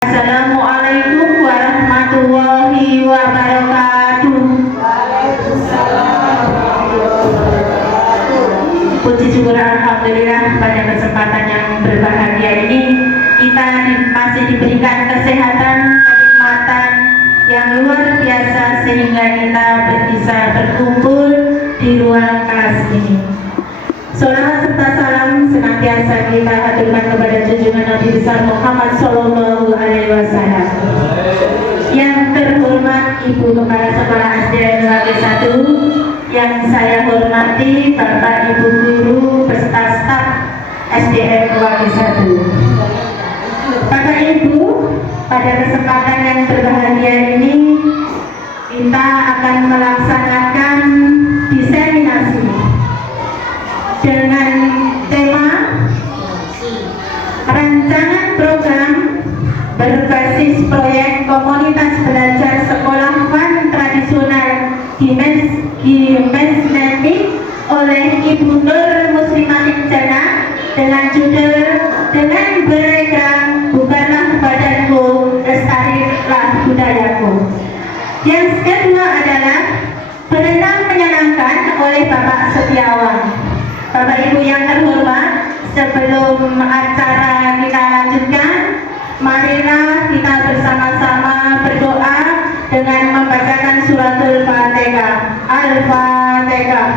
Assalamualaikum warahmatullahi wabarakatuh. Puji syukur alhamdulillah pada kesempatan yang berbahagia ini kita masih diberikan kesehatan, kenikmatan yang luar biasa sehingga kita bisa berkumpul di ruang kelas ini. Salawat serta salam senantiasa kita haturkan kepada junjungan Nabi besar Muhammad Sallallahu Alaihi Wasallam. Yang terhormat Ibu Kepala Sekolah SDN Wage 1, yang saya hormati Bapak Ibu Guru beserta staf SDN Wage 1. Bapak Ibu, pada kesempatan yang berbahagia ini kita akan melaksanakan diseminasi dengan tema rancangan program berbasis proyek komunitas belajar sekolah FAN tradisional Gimnastik oleh Ibu Nur Muslimatin Jannah dengan judul "Dengan Beregang Bukanlah Badanku, Lestarilah Budayaku". Yang kedua adalah Berenang Menyenangkan oleh Bapak Setiawan. Bapak Ibu yang terhormat, sebelum acara kita lanjutkan, marilah kita bersama-sama berdoa dengan membacakan suratul Fatihah. Al-Fatihah.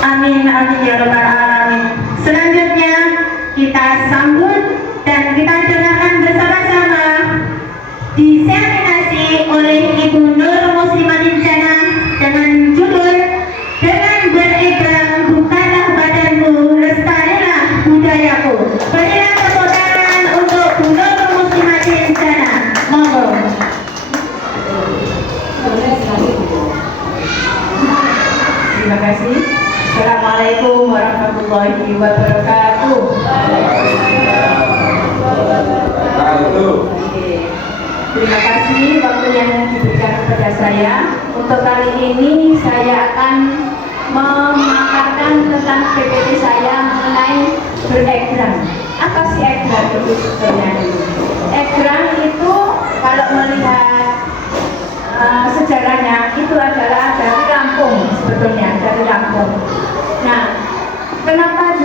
Amin, amin ya rabbal alamin. Selanjutnya kita sambut dan kita dengarkan bersama-sama diseminasi oleh Ibu Nur Muslimatin Jannah dengan judul "Dengan Beregang Bukanlah Badanmu, Lestarilah Budayaku". Berilah tepuk tangan untuk Bu Nur Muslimatin Jannah. Monggo. Terima kasih. Assalamualaikum warahmatullahi wabarakatuh. Terima kasih waktu yang diberikan kepada saya. Untuk kali ini saya akan memaparkan tentang PPT saya mengenai beregrang. Apa sih egrang itu sebenarnya? Egrang itu kalau melihat sejarahnya itu adalah dari Lampung, sebetulnya dari Lampung. Nah, kenapa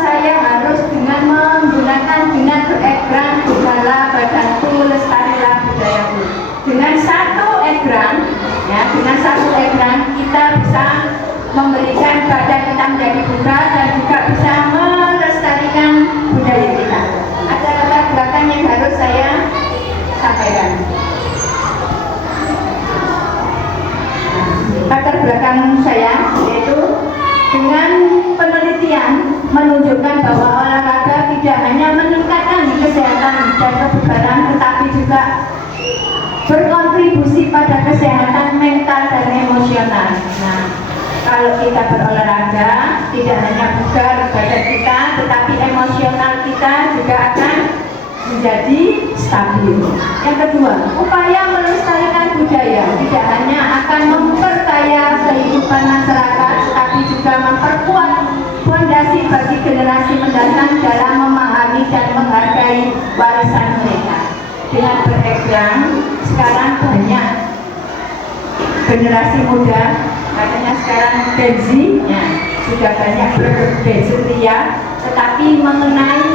saya harus dengan menggunakan dengan beregrang bukanlah badanku, lestarilah budayaku. Dengan satu egrang, ya, dengan satu egrang kita bisa memberikan badan kita menjadi bugar dan juga bisa melestarikan budaya kita. Ada latar belakang yang harus saya sampaikan. Latar belakang saya yaitu dengan penelitian menunjukkan bahwa olahraga tidak hanya meningkatkan kesehatan dan kebugaran, tetapi juga berkontribusi pada kesehatan mental dan emosional. Nah, kalau kita berolahraga tidak hanya bugar badan kita, tetapi emosional kita juga akan menjadi stabil. Yang kedua, upaya melestarikan budaya tidak hanya akan memperkaya kehidupan masyarakat, tapi juga memperkuat fondasi bagi generasi mendatang dalam memahami dan menghargai warisan mereka. Dengan beregrang, sekarang banyak generasi muda, katanya sekarang Gen Z, ya, sudah banyak bergeseria, tetapi mengenai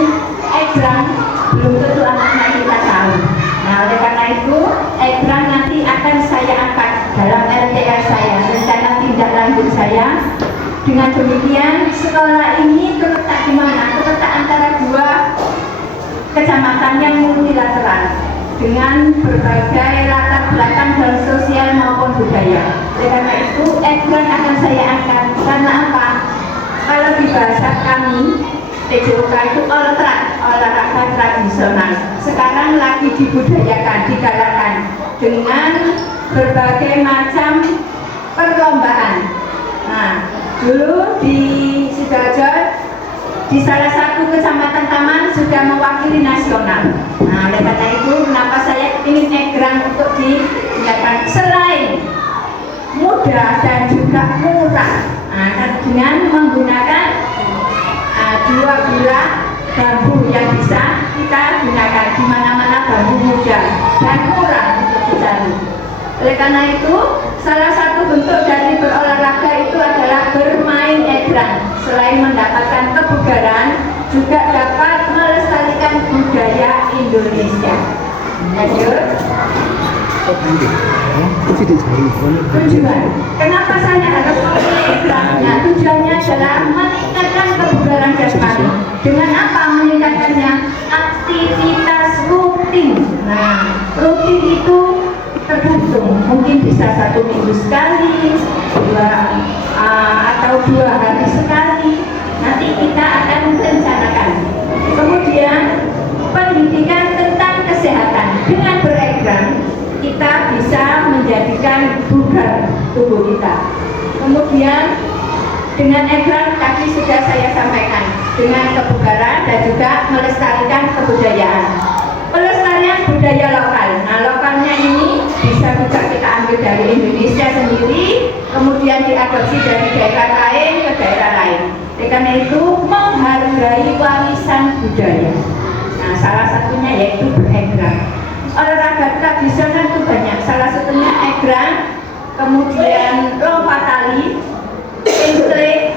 egrang belum tentu anak-anak kita tahu. Nah, oleh karena itu egrang nanti akan saya angkat dalam RTR saya, rencana tindak lanjut saya. Dengan demikian sekolah ini terletak di mana? Terletak antara dua kecamatan yang multilateral dengan berbagai latar belakang dan sosial maupun budaya. Oleh karena itu egrang akan saya angkat. Karena apa? Kalau di bahasa kami TJOK itu olahraga tradisional. Sekarang lagi dibudayakan, digalakkan dengan berbagai macam perlombaan. Nah, dulu di Sidoarjo di salah satu kecamatan Taman sudah mewakili nasional. Nah, oleh karena itu kenapa saya ingin egrang untuk ditingkatkan selain mudah dan juga murah. Nah, dengan menggunakan dua gula bambu yang bisa kita gunakan di mana-mana, bambu mudah dan murah untuk dicari. Oleh karena itu, salah satu bentuk dari berolahraga itu adalah bermain egrang. Selain mendapatkan kebugaran, juga dapat melestarikan budaya Indonesia. Lanjut. Tujuan, kenapa saya harus memilih egrang? Nah, tujuannya adalah meningkatkan kebugaran jasmani. Dengan apa meningkatkannya? Aktivitas rutin. Nah, rutin itu tergantung, mungkin bisa 1 minggu sekali, atau 2 hari sekali. Nanti kita akan rencanakan. Kemudian pendidikan tentang kesehatan. Dengan beregrang kita bisa menjadikan bugar tubuh kita. Kemudian dengan egrang tadi sudah saya sampaikan, dengan kebugaran dan juga melestarikan kebudayaan. Pelestarian budaya lokal. Nah, lokalnya ini bisa juga kita ambil dari Indonesia sendiri, kemudian diadopsi dari daerah lain ke daerah lain. Karena itu menghargai warisan budaya. Nah, salah satunya yaitu beregrang. Olahraga tradisional itu banyak, salah satunya egrang, kemudian lompat tali,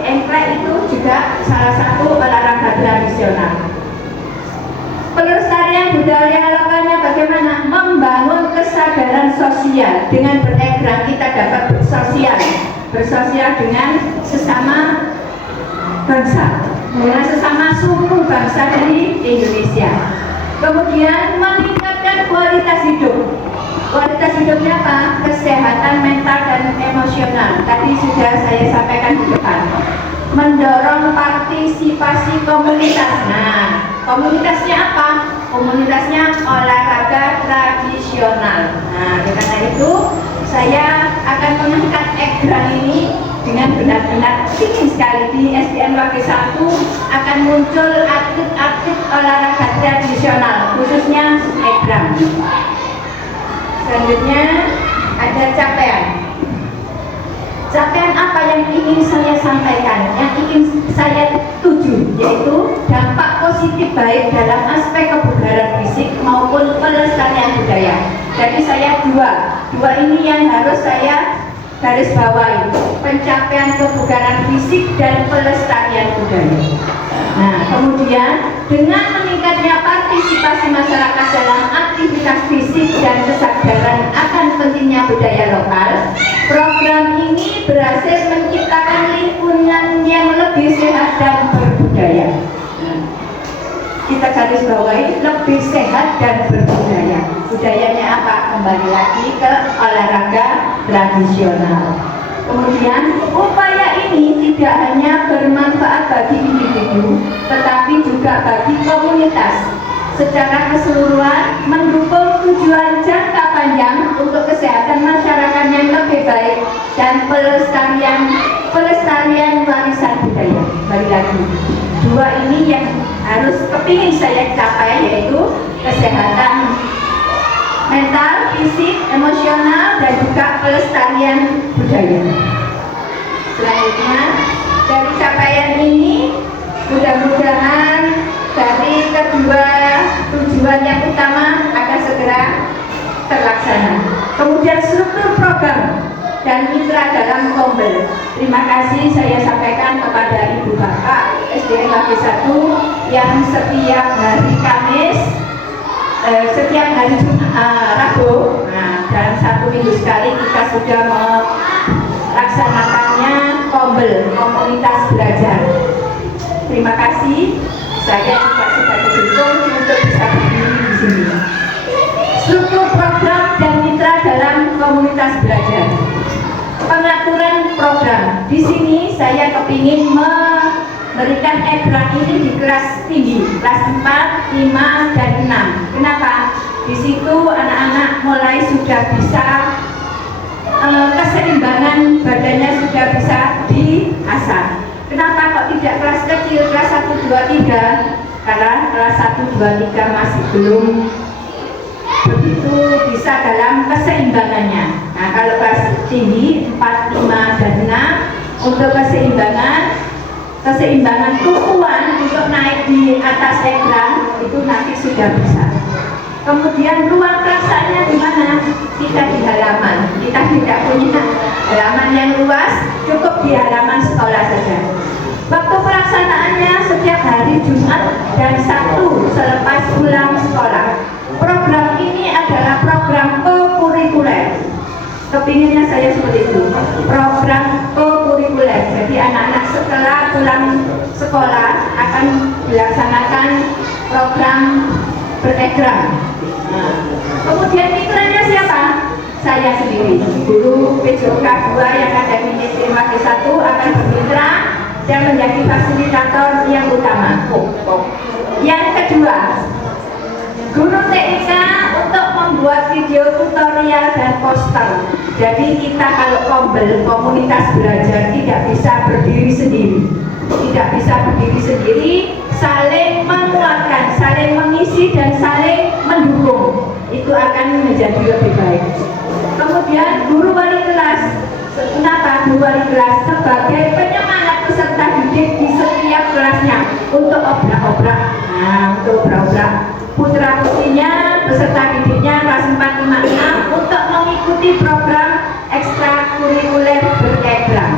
engklek itu juga salah satu olahraga tradisional. Pelestarian budaya lokalnya bagaimana? Membangun kesadaran sosial. Dengan beregrang kita dapat bersosial dengan sesama bangsa, dengan sesama suku bangsa di Indonesia. Kemudian meningkatkan kualitas hidup. Kualitas hidupnya apa? Kesehatan mental dan emosional. Tadi sudah saya sampaikan di depan. Mendorong partisipasi komunitas. Nah, komunitasnya apa? Komunitasnya olahraga tradisional. Nah, karena itu saya akan mengangkat egrang ini dengan benar-benar ingin sekali di SDN Wakil 1 akan muncul atlet-atlet olahraga tradisional, khususnya egrang. Selanjutnya ada capaian. Capaian apa yang ingin saya sampaikan, yang ingin saya tuju, yaitu dampak positif baik dalam aspek kebugaran fisik maupun pelestarian budaya. Jadi saya dua ini yang harus saya garis bawahi, pencapaian kebugaran fisik dan pelestarian budaya. Nah, kemudian dengan meningkatnya partisipasi masyarakat dalam aktivitas fisik dan kesadaran akan pentingnya budaya lokal, program ini berhasil menciptakan lingkungan yang lebih sehat dan berbudaya. Kita garis bawahi lebih sehat dan berbudaya. Budayanya apa? Kembali lagi ke olahraga tradisional. Kemudian upaya ini tidak hanya bermanfaat bagi individu, tetapi juga bagi komunitas. Secara keseluruhan mendukung tujuan jangka panjang untuk kesehatan masyarakat yang lebih baik dan pelestarian warisan budaya. Balik lagi, dua ini yang harus kepingin saya capai, yaitu kesehatan mental, fisik, emosional, dan juga pelestarian budaya. Selanjutnya, dari capaian ini mudah-mudahan dari kedua tujuan yang utama akan segera terlaksana. Kemudian struktur program dan mitra dalam Kombel. Terima kasih saya sampaikan kepada Ibu Bapak SDN Wakil 1 yang setiap hari Kamis, setiap hari Rabu, nah, dalam 1 minggu sekali kita sudah melaksanakannya Kombel, komunitas belajar. Terima kasih. Saya juga sudah beruntung untuk bisa berdiri di sini. Struktur program dan mitra dalam komunitas belajar. Pengaturan program. Di sini saya kepingin memberikan egrang ini di kelas tinggi, kelas 4, 5, dan 6. Kenapa? Di situ anak-anak mulai sudah bisa keseimbangan badannya sudah bisa diasah. Kenapa kok tidak kelas kecil, kelas 1, 2, 3, karena kelas 1, 2, 3 masih belum begitu bisa dalam keseimbangannya. Nah, kalau kelas tinggi 4, 5, dan 6 untuk keseimbangan tumpuan untuk naik di atas ekran itu nanti sudah bisa. Kemudian ruang pelaksanaannya di mana? Kita di halaman. Kita tidak punya halaman yang luas, cukup di halaman sekolah saja. Waktu pelaksanaannya setiap hari Jumat dan Sabtu selepas pulang sekolah. Program ini adalah program co-kurikuler. Kepinginnya saya seperti itu. Program co-kurikuler. Jadi anak-anak setelah pulang sekolah akan dilaksanakan program berekran. Nah, kemudian mitra-nya siapa? Saya sendiri. Guru PJOK 2 yang ada di Wakil 1 akan bermitra dan menjadi fasilitator yang utama. Yang kedua, guru TIK untuk membuat video tutorial dan poster. Jadi kita kalau komunitas belajar tidak bisa berdiri sendiri. Tidak bisa berdiri sendiri, saling menguatkan, saling mengisi dan saling mendukung. Itu akan menjadi lebih baik. Kemudian guru wali kelas. Kenapa guru wali kelas? Sebagai penyemangat peserta didik di setiap kelasnya untuk obrak-obrak. Nah, untuk obrak-obrak putra putrinya, peserta didiknya kelas 4, 5, 6 untuk mengikuti program ekstrakurikuler berekran.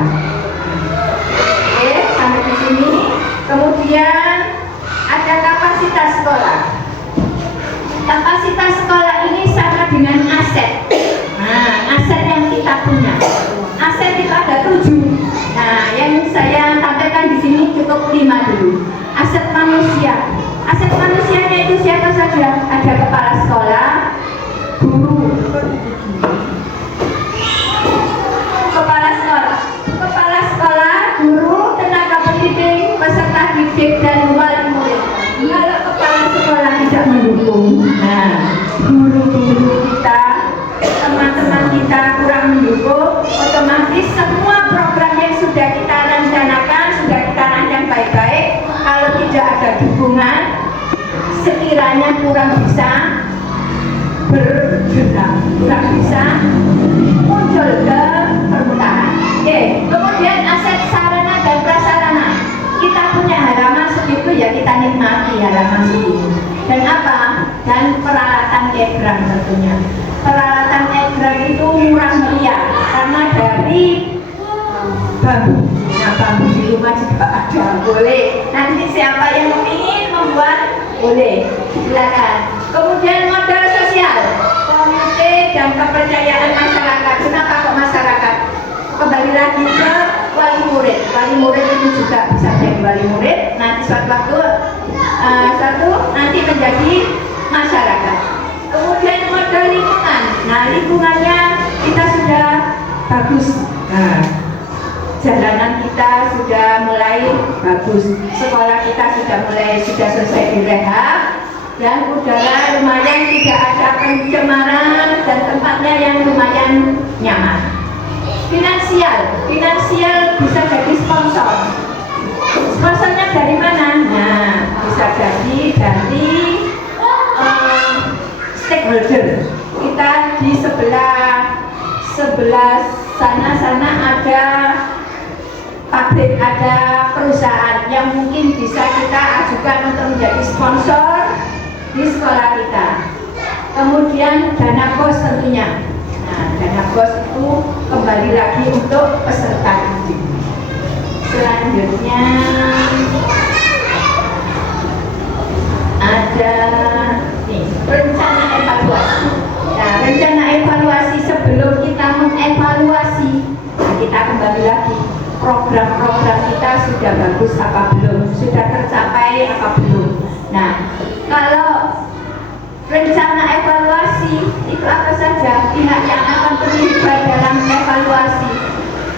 Oke, sampai di sini. Kemudian ada kapasitas sekolah. Kapasitas sekolah ini sama dengan aset. Nah, aset yang kita punya. Aset itu ada 7. Nah, yang saya tampilkan di sini cukup 5 dulu. Aset manusia. Aset manusianya itu siapa saja? Ada kepala sekolah, guru, kepala sekolah, guru, tenaga pendidik, peserta didik dan wali murid. Kalau kepala sekolah tidak mendukung, nah guru-guru kita, teman-teman kita kurang mendukung, otomatis semua program yang sudah kita rencanakan, sudah kita rancang baik-baik, kalau tidak ada dukungan, sekiranya kurang bisa bergerak, kurang bisa muncul ke permukaan. Oke, kemudian aset sarana dan prasarana. Kita punya halaman segitu ya kita nikmati halaman segitu. Dan apa? Dan peralatan ekran tentunya. Peralatan ekran itu murah meriah karena dari bambu. Nah, bambu di rumah juga ada, boleh. Nanti siapa yang ingin membuat, boleh, silakan. Kemudian modal sosial, komite dan kepercayaan masyarakat. Kenapa kok masyarakat? Kembali lagi ke wali murid. Wali murid itu juga bisa jadi wali murid. Nanti suatu waktu nanti menjadi masyarakat. Kemudian modal lingkungan. Nah, lingkungannya kita sudah bagus. Nah, jalanan kita sudah mulai bagus, sekolah kita sudah selesai direhab, dan udara lumayan tidak ada pencemaran dan tempatnya yang lumayan nyaman. Finansial bisa jadi sponsor. Sponsornya dari mana? Nah, bisa jadi dari stakeholder. Kita di sebelah sana ada pabrik, ada perusahaan yang mungkin bisa kita ajukan untuk menjadi sponsor di sekolah kita. Kemudian dana bos tentunya. Nah, dana bos itu kembali lagi untuk peserta didik. Selanjutnya ada rencana evaluasi. Nah, rencana evaluasi sebelum kita mengevaluasi, nah kita kembali lagi. Program-program kita sudah bagus apa belum, sudah tercapai apa belum. Nah, kalau rencana evaluasi itu apa saja? Pihak yang akan terlibat dalam evaluasi.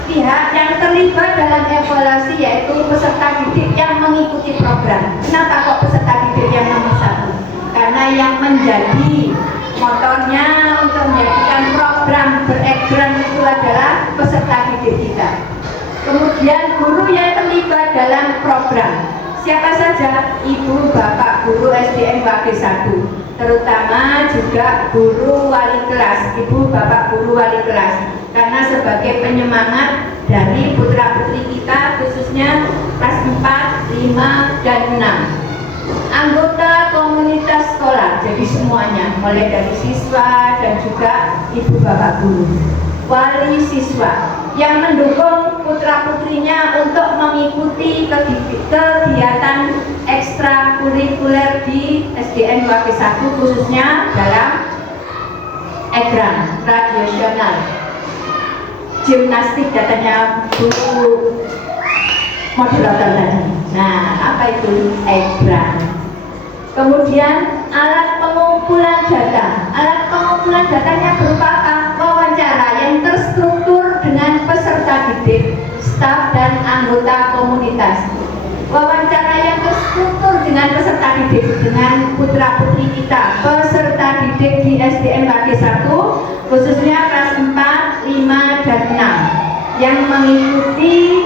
Pihak yang terlibat dalam evaluasi yaitu peserta didik yang mengikuti program. Kenapa kok peserta didik yang nomor 1? Karena yang menjadi motornya untuk menjadikan program berekran itu adalah peserta didik kita. Kemudian guru yang terlibat dalam program. Siapa saja? Ibu, bapak, guru SDN Wage 1, terutama juga guru wali kelas, ibu, bapak, guru wali kelas, karena sebagai penyemangat dari putra-putri kita, khususnya kelas 4, 5, dan 6. Anggota komunitas sekolah, jadi semuanya, mulai dari siswa dan juga ibu bapak guru, wali siswa yang mendukung putra-putrinya untuk mengikuti kegiatan ekstrakurikuler di SDN Wage 1, khususnya dalam egrang tradisional, gimnastik katanya Bu moderator tadi. Nah, apa itu egrang? Kemudian alat pengumpulan data. Alat pengumpulan datanya berupa apa? Wawancara yang terstruktur dengan peserta didik, staf dan anggota komunitas. Wawancara yang terstruktur dengan peserta didik, dengan putra-putri kita, peserta didik di SDN Wage 1, khususnya kelas 4, 5, dan 6 yang mengikuti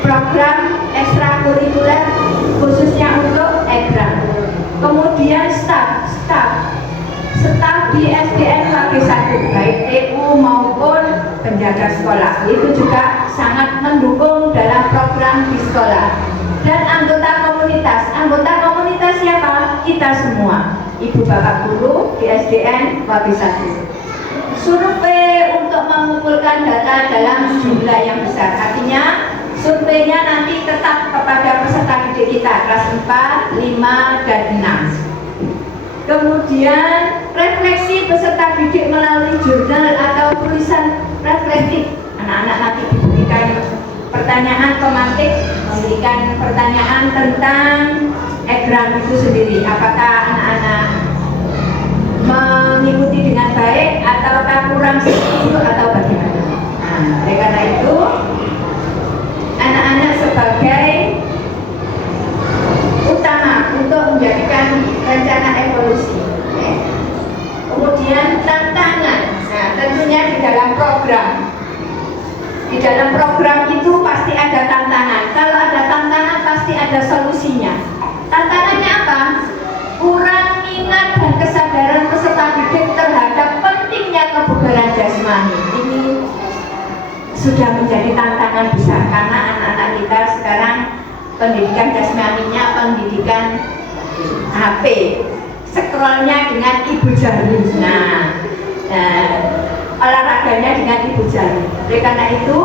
program ekstrakurikuler khususnya untuk egrang. Kemudian staf di SDN Wage 1, baik TU maupun penjaga sekolah, itu juga sangat mendukung dalam program di sekolah. Dan anggota komunitas siapa? Kita semua, ibu bapak guru di SDN Wage 1. Survei untuk mengumpulkan data dalam jumlah yang besar, artinya surveinya nanti tetap kepada peserta didik kita kelas 4, 5, dan 6. Kemudian refleksi peserta didik melalui jurnal atau tulisan reflektif. Anak-anak nanti diberikan pertanyaan pemantik, memberikan pertanyaan tentang egrang itu sendiri. Apakah anak-anak mengikuti dengan baik ataukah kurang setuju atau bagaimana? Nah, oleh karena itu anak-anak sebagai utama untuk menjadikan rencana evolusi. Kemudian tantangan. Nah, tentunya di dalam program. Di dalam program itu pasti ada tantangan. Kalau ada tantangan pasti ada solusinya. Tantangannya apa? Kurang minat dan kesadaran peserta didik terhadap pentingnya kebugaran jasmani. Ini sudah menjadi tantangan besar karena anak-anak kita sekarang pendidikan jasmaninya pendidikan HP, scrollnya dengan ibu jari. Nah, olahraganya dengan ibu jari. Oleh karena itu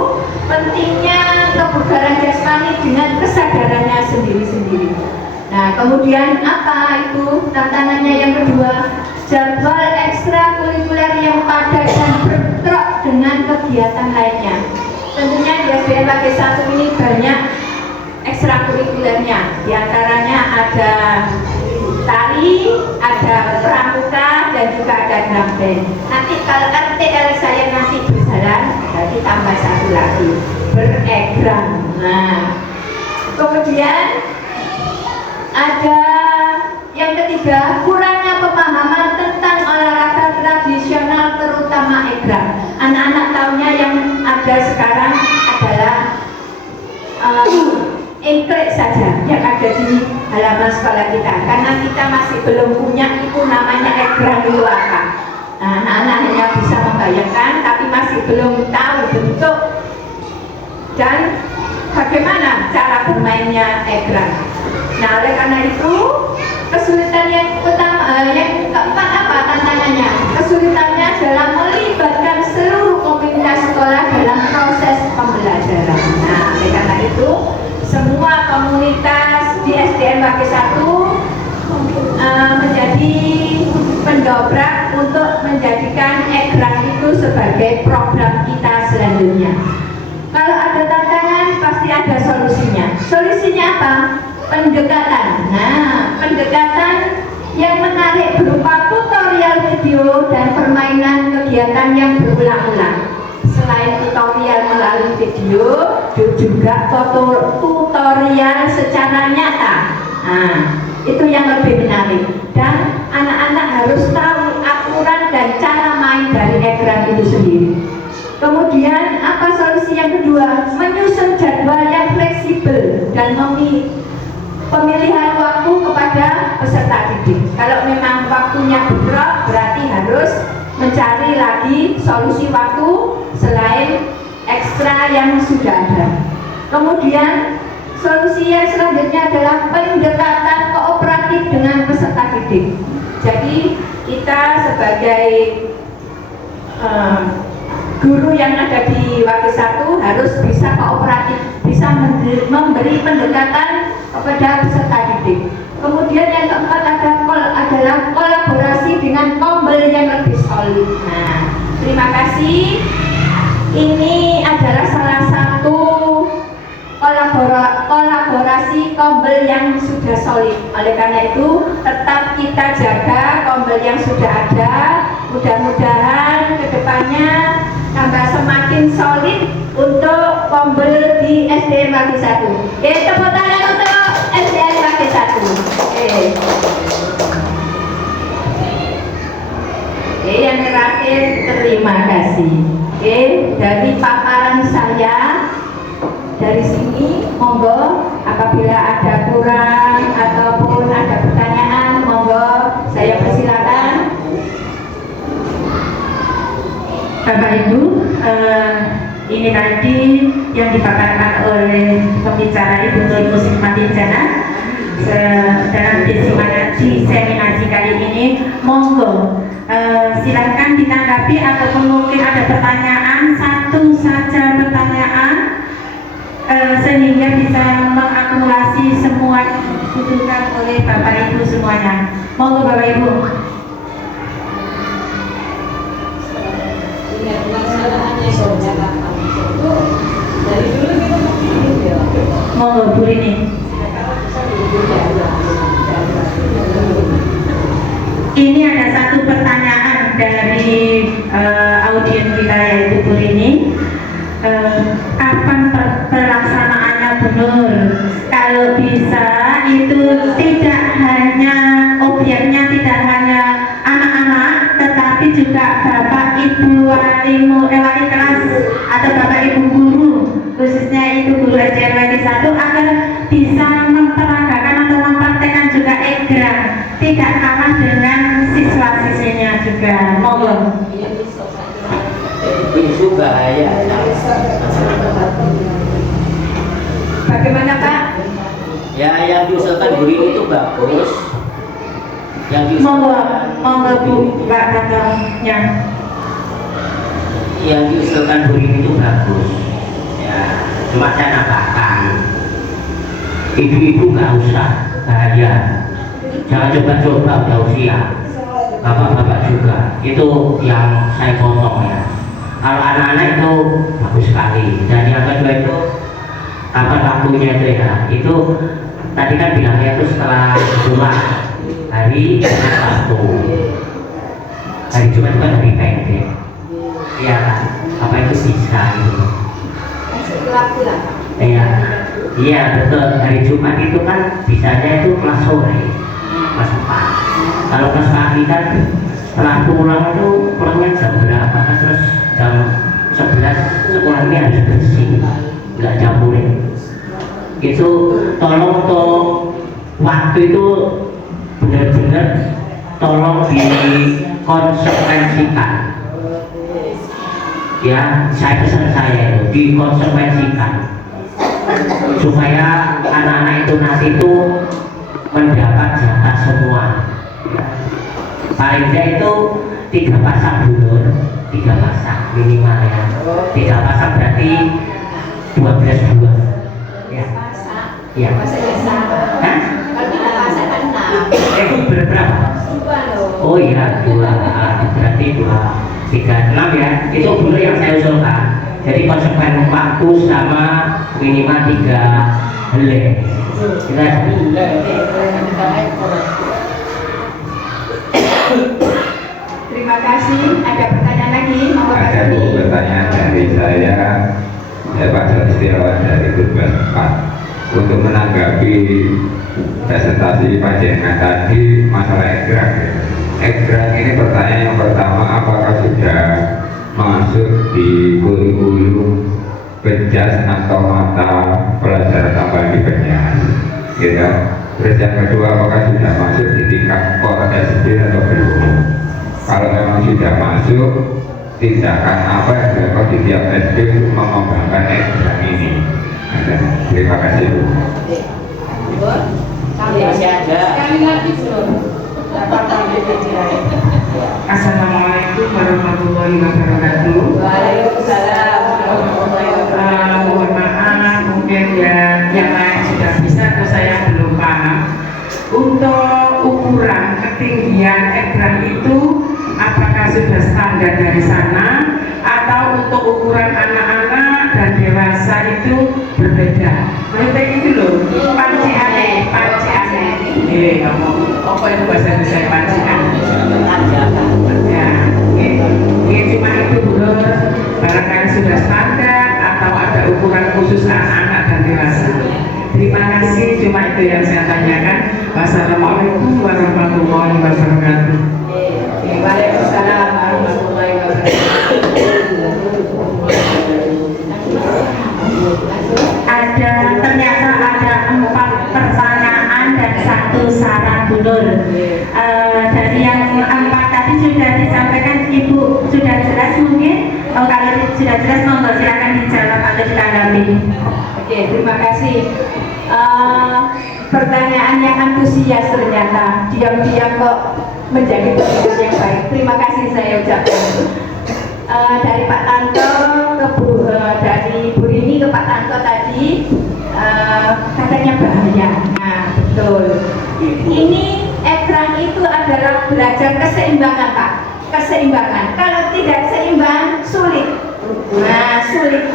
pentingnya kebugaran jasmani dengan kesadarannya sendiri-sendiri. Nah, kemudian apa itu tantangannya yang kedua? Jadwal ekstrakurikuler yang padat dan bentrok dengan kegiatan lainnya. Tentunya di SDN Wage 1 ini banyak ekstrakurikulernya. Di antaranya ada tari, ada pramuka, dan juga ada drum band. Nanti kalau RTL saya nanti berjalan, berarti tambah satu lagi, beregrang. Nah, kemudian ada yang ketiga, kurangnya pemahaman tentang olahraga tradisional terutama egrang. Anak-anak tahunya yang ada sekarang adalah engklek saja yang ada di halaman sekolah kita, karena kita masih belum punya itu namanya egrang itu apa. Nah, anak-anak hanya bisa membayangkan tapi masih belum tahu bentuk dan bagaimana cara bermainnya egrang. Nah, oleh karena itu kesulitan yang utama, yang keempat apa tantangannya? Kesulitannya dalam melibatkan seluruh komunitas sekolah dalam proses pembelajaran. Nah, oleh karena itu semua komunitas di SDN Wage 1 menjadi pendobrak untuk menjadikan egrang itu sebagai program kita selanjutnya. Kalau ada tantangan pasti ada solusinya. Solusinya apa? Pendekatan. Nah, pendekatan yang menarik berupa tutorial video dan permainan kegiatan yang berulang-ulang. Selain tutorial melalui video, juga tutorial secara nyata. Nah, itu yang lebih menarik. Dan anak-anak harus tahu aturan dan cara main dari egrang itu sendiri. Kemudian apa solusi yang kedua? Menyusun jadwal yang fleksibel fleksibel dan pemilihan waktu kepada peserta didik. Kalau memang waktunya bentrok, berarti harus mencari lagi solusi waktu selain ekstra yang sudah ada. Kemudian solusi yang selanjutnya adalah pendekatan kooperatif dengan peserta didik. Jadi kita sebagai guru yang ada di Wakil 1 harus bisa kooperatif, bisa memberi pendekatan kepada peserta didik. Kemudian yang keempat adalah kolaborasi dengan kombel yang lebih solid. Nah, terima kasih. Ini adalah salah satu kolaborasi kombel yang sudah solid. Oleh karena itu, tetap kita jaga kombel yang sudah ada. Mudah-mudahan kedepannya tambah semakin solid untuk kombel di SDN Wakil 1. Oke, tepuk tangan untuk SDN Wakil 1. Oke, yang terakhir terima kasih. Oke, dari paparan saya dari sini, monggo apabila ada kurang ataupun ada pertanyaan, monggo saya persilakan. Bapak Ibu, ini tadi yang dipaparkan oleh pembicara Ibu Nur Muslimatin Jana dalam diseminasi kali ini. Monggo silakan ditanggapi ataupun mungkin ada pertanyaan, satu saja pertanyaan sehingga bisa mengakumulasi semua yang dibutuhkan oleh Bapak Ibu semuanya. Monggo Bapak Ibu. Monggo Bu Rini. Ini ada satu pertanyaan dari audiens kita yaitu Bu Rini. Kapan pelaksanaannya benar? Kalau bisa itu tidak hanya objeknya tidak hanya anak-anak, tetapi juga Bapak Ibu wali kelas atau Bapak Ibu guru, khususnya itu guru SDN Wakil 1, agar bisa memperagakan atau mempraktekkan juga egrang, tidak kalah dengan siswa-siswinya juga. Monggo. Itu bahaya. Bagaimana Pak? Ya, yang diusulkan Bu Rini itu bagus. Yang diusulkan Bu Mbak Katanya. Yang diusulkan Bu Rini itu bagus. Ya, cuma saya nambahkan. Ibu-ibu nggak usah bahaya. Jangan coba-coba udah usia. Bapak-bapak juga. Itu yang saya potong ya. Kalau anak-anak itu bagus sekali. Dan yang kedua itu kapan waktunya itu ya? Itu tadi kan bilangnya itu setelah Jumat hari Sabtu. Hari Jumat itu kan hari pendek. Iya kan? Apa itu bisa itu? Iya. Iya betul. Hari Jumat itu kan bisanya itu kelas sore, kelas 4. Kalau kelas pagi kan setelah pulang itu pulangnya jam berapa? Terus jam 11 sekolahnya harus bersih, nggak campurin. Itu tolong tuh waktu itu benar-benar tolong dikonsekuensikan. Ya, saya pesan saya itu dikonsekuensikan supaya anak-anak itu nanti itu mendapat jatah semua. Paling tidak itu 3 pasang bulur, 3 pasang minimal ya. 3 pasang berarti 12 buah. Ya. Ya. Hah? Berapa? Oh iya 2, berarti 2, 3, 6 ya. Itu bulur yang saya usulkan. Jadi konsekuen waktu sama minimal 3 helai. Kita Terima kasih. Ada pertanyaan lagi? Ada pertanyaan dari saya Pak Setiawan dari Kurban 4 untuk menanggapi presentasi panjenengan tadi masalah egrang. Egrang ini pertanyaan yang pertama, apakah sudah masuk di kurikulum Penjas atau mata pelajaran tambahan di Penyas, gitu. Terus yang kedua, apakah sudah masuk di tingkat core SD atau belum? Kalau memang sudah masuk, tindakan apa yang dilakukan di tiap SD untuk mengembangkan ekstrak ini? Terima kasih, Bu. Assalamualaikum warahmatullahi wabarakatuh. Waalaikumsalam warahmatullahi wabarakatuh. Mohon maaf, mungkin ya yang lain sudah bisa atau saya belum paham. Untuk ukuran ketinggian ekran itu apakah sudah standar dari sana atau untuk ukuran anak-anak dan dewasa itu berbeda? Maksudnya itu loh, panci aneh. Ngomong apa itu bahasa Indonesia panci aneh? Ya, ini cuma itu dulu. Barangkali sudah standar atau ada ukuran khusus anak-anak dan dewasa. Terima kasih, cuma itu yang saya tanyakan. Wassalamualaikum warahmatullahi wabarakatuh. Waalaikumsalam warahmatullahi wabarakatuh. Ternyata ada 4 pertanyaan dan 1 saran Bunur. Dari yang 4 tadi sudah disampaikan Ibu, sudah jelas mungkin? Oh, kalau sudah jelas monggo silakan dijawab atau ditanggapi. Oke, terima kasih. Pertanyaan yang antusias ternyata diam-diam kok menjadi pendidikan yang baik. Terima kasih saya ucapkan. Dari Pak Tanto ke dari Bu Rini ke Pak Tanto tadi katanya bahaya. Nah, betul. Ini ekran itu adalah belajar keseimbangan, Pak. Keseimbangan. Kalau tidak seimbang, sulit. Nah, sulit.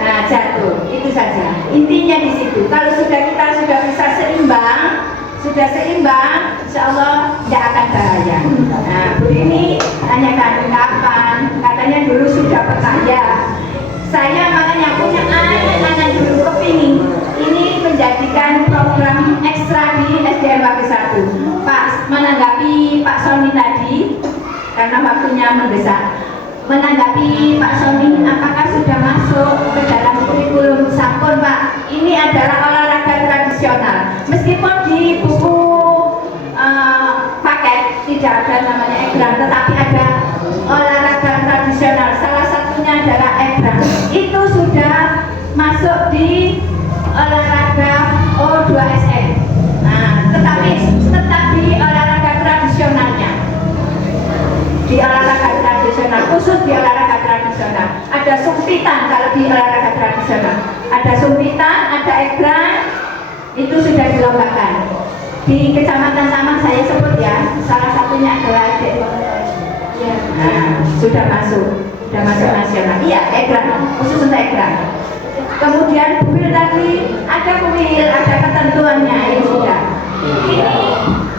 Nah, jatuh. Itu saja. Intinya di situ. Kalau kita sudah bisa seimbang, insya Allah tidak akan bahaya. Nah, Bu ini tanyakan kapan? Katanya dulu sudah percaya. Saya makanya punya anak dulu kepingin ini menjadikan program ekstra di SDN Waktu 1. Pak, menanggapi Pak Sony tadi, karena waktunya mendesak. Menanggapi Pak Sony, apakah sudah masuk ke dalam kurikulum Sampun, Pak? Ini adalah olahraga tradisional. Meskipun di buku paket tidak ada namanya ekran, tetapi ada olahraga tradisional. Salah satunya adalah ekran. Itu sudah masuk di olahraga O2SM. Nah, tetapi tetap di olahraga tradisionalnya. Di olahraga tradisional, khusus di olahraga tradisional. Ada sumpitan kalau di olahraga tradisional. Ada sumpitan, ada ekran, itu sudah dilombakan. Di Kecamatan Taman saya sebut ya, salah satunya adalah ya, nah, sudah masuk nasional. Iya, ekran, khusus untuk ekran. Kemudian kuil tadi, ada kuil, ada ketentuannya, ini sudah. Ini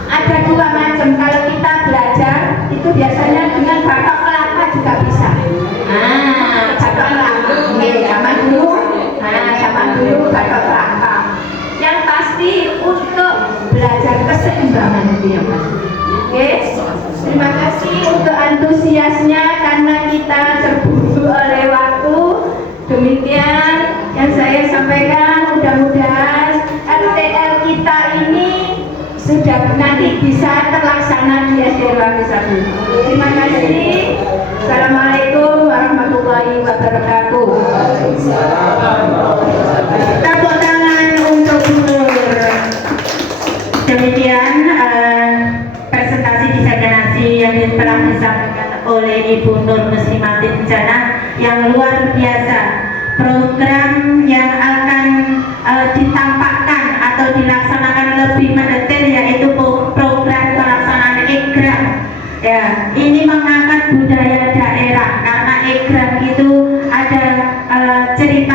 ada 2 macam. Kalau kita belajar itu biasanya dengan batok kelapa juga bisa. Nah, batok kelapa. Zaman dulu batok kelapa. Yang pasti untuk belajar keseimbangan itu ya, Mas. Oke, terima kasih untuk antusiasnya karena kita terburu oleh waktu. Demikian yang saya sampaikan, mudah-mudahan RTL kita ini sudah nanti bisa terlaksana di SDN Waktu 1. Terima kasih. Assalamualaikum warahmatullahi wabarakatuh. Tepuk tangan untuk Bunur. Demikian presentasi diseminasi yang telah disampaikan oleh Ibu Nur Muslimatin Jana yang luar biasa. Program yang akan ditampakkan atau dilaksanakan lebih mendetail yaitu program pelaksanaan ekran. Ya, ini mengangkat budaya daerah karena ekran itu ada cerita